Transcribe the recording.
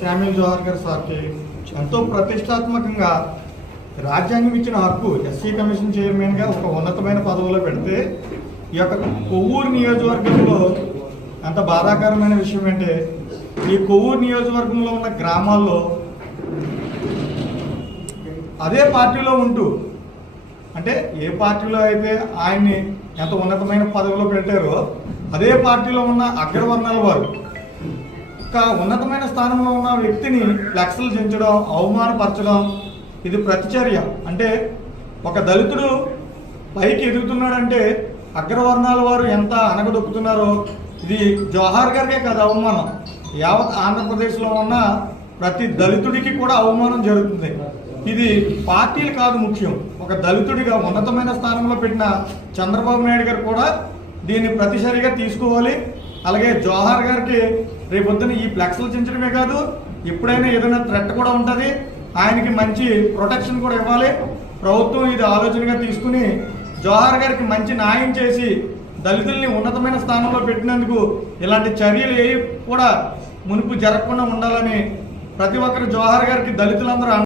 Samuel జోహార్ గారి సార్కి ఎంతో ప్రతిష్టాత్మకంగా రాజ్యాంగం ఇచ్చిన హక్కు ఎస్సీ కమిషన్ చైర్మన్గా ఒక ఉన్నతమైన పదవిలో పెడితే ఈ యొక్క కొవ్వూరు నియోజకవర్గంలో ఎంత బాధాకరమైన విషయం అంటే ఈ కొవ్వూరు నియోజకవర్గంలో ఉన్న గ్రామాల్లో అదే పార్టీలో ఉంటూ అంటే ఏ పార్టీలో అయితే ఆయన్ని ఎంత ఉన్నతమైన పదవిలో పెట్టారో అదే పార్టీలో ఉన్న అగ్రవర్ణాల వారు ఒక ఉన్నతమైన స్థానంలో ఉన్న వ్యక్తిని ఫ్లెక్స్లు దించడం, అవమానపరచడం ఇది ప్రతిచర్య. అంటే ఒక దళితుడు పైకి ఎదుగుతున్నాడంటే అగ్రవర్ణాల వారు ఎంత అనగదొక్కుతున్నారో ఇది జోహార్ గారికే కదా అవమానం, యావత్ ఆంధ్రప్రదేశ్లో ఉన్న ప్రతి దళితుడికి కూడా అవమానం జరుగుతుంది. ఇది పార్టీలు కాదు ముఖ్యం, ఒక దళితుడిగా ఉన్నతమైన స్థానంలో పెట్టిన చంద్రబాబు నాయుడు గారు కూడా దీన్ని ప్రతిచర్యగా తీసుకోవాలి. అలాగే జోహార్ గారికి రేపొద్దున ఈ ఫ్లెక్స్లు చించడమే కాదు, ఎప్పుడైనా ఏదైనా థ్రెట్ కూడా ఉంటుంది, ఆయనకి మంచి ప్రొటెక్షన్ కూడా ఇవ్వాలి. ప్రభుత్వం ఇది ఆలోచనగా తీసుకుని జోహార్ గారికి మంచి న్యాయం చేసి దళితుల్ని ఉన్నతమైన స్థానంలో పెట్టినందుకు ఇలాంటి చర్యలు ఏవి కూడా మునుపు జరగకుండా ఉండాలని ప్రతి ఒక్కరు జోహార్ గారికి దళితులందరూ